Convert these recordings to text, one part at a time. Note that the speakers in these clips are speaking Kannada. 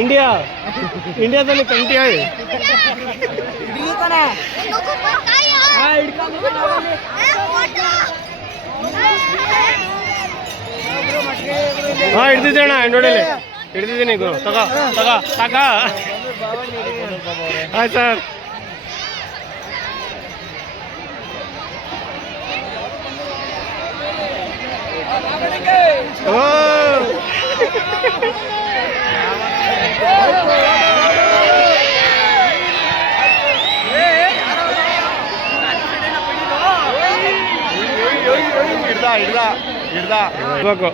इंडिया इंडिया तो कंट्री है हाँ हिಡ್ದಿದ್ದೆ ಅಣ್ಣ ನೋಡಲಿ ಹಿಡ್ದಿದ್ದೀನಿ ಗುರು ತಗೋ ತಗೋ ಸಾಕ ಆಯ್ತು ಸರ್ ಓ ಇರ್ಬೇಕು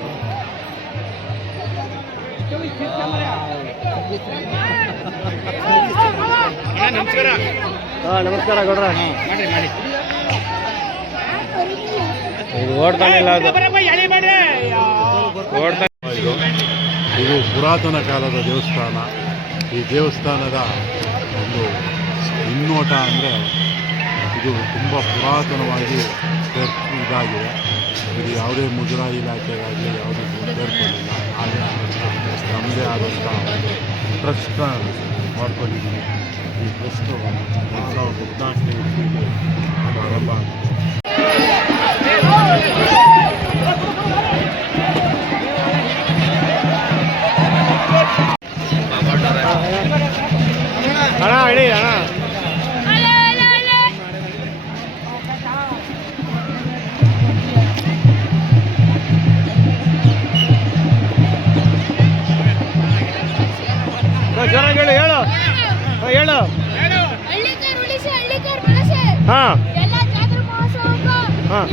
ನಮಸ್ಕಾರ ನಮಸ್ಕಾರ ಗೌಡ್ರ ಇದು ಓಡ್ತಾನಿಲ್ಲ ಅದು ಇದು ಪುರಾತನ ಕಾಲದ ದೇವಸ್ಥಾನ. ಈ ದೇವಸ್ಥಾನದ ಒಂದು ಹಿನ್ನೋಟ ಅಂದರೆ ಇದು ತುಂಬ ಪುರಾತನವಾಗಿ ಇದಾಗಿದೆ. ಇದು ಯಾವುದೇ ಮುಜರಾಯಿ ಇಲಾಖೆಗಾಗಲಿ ಯಾವುದೇ ಸೇರ್ಕೊಂಡಿಲ್ಲ. ಹಾಗೆ ನಮ್ಮದೇ ಆದಂಥ ಒಂದು ಟ್ರಸ್ಟ್ ಮಾಡ್ಕೊಂಡಿದ್ದೀವಿ. ಈ ಟ್ರಸ್ಟು 2014ನೇ ಇಸ್ವಿಗೆ ಆರಂಭ ಆಗಿದೆ. ಅಣ್ಣ ಹೇಳಿ ಅಣ್ಣ ಜೋರಾಗಿ ಹೇಳು ಹೇಳು ಹೇಳು ಹಾಂ ಹಾಂ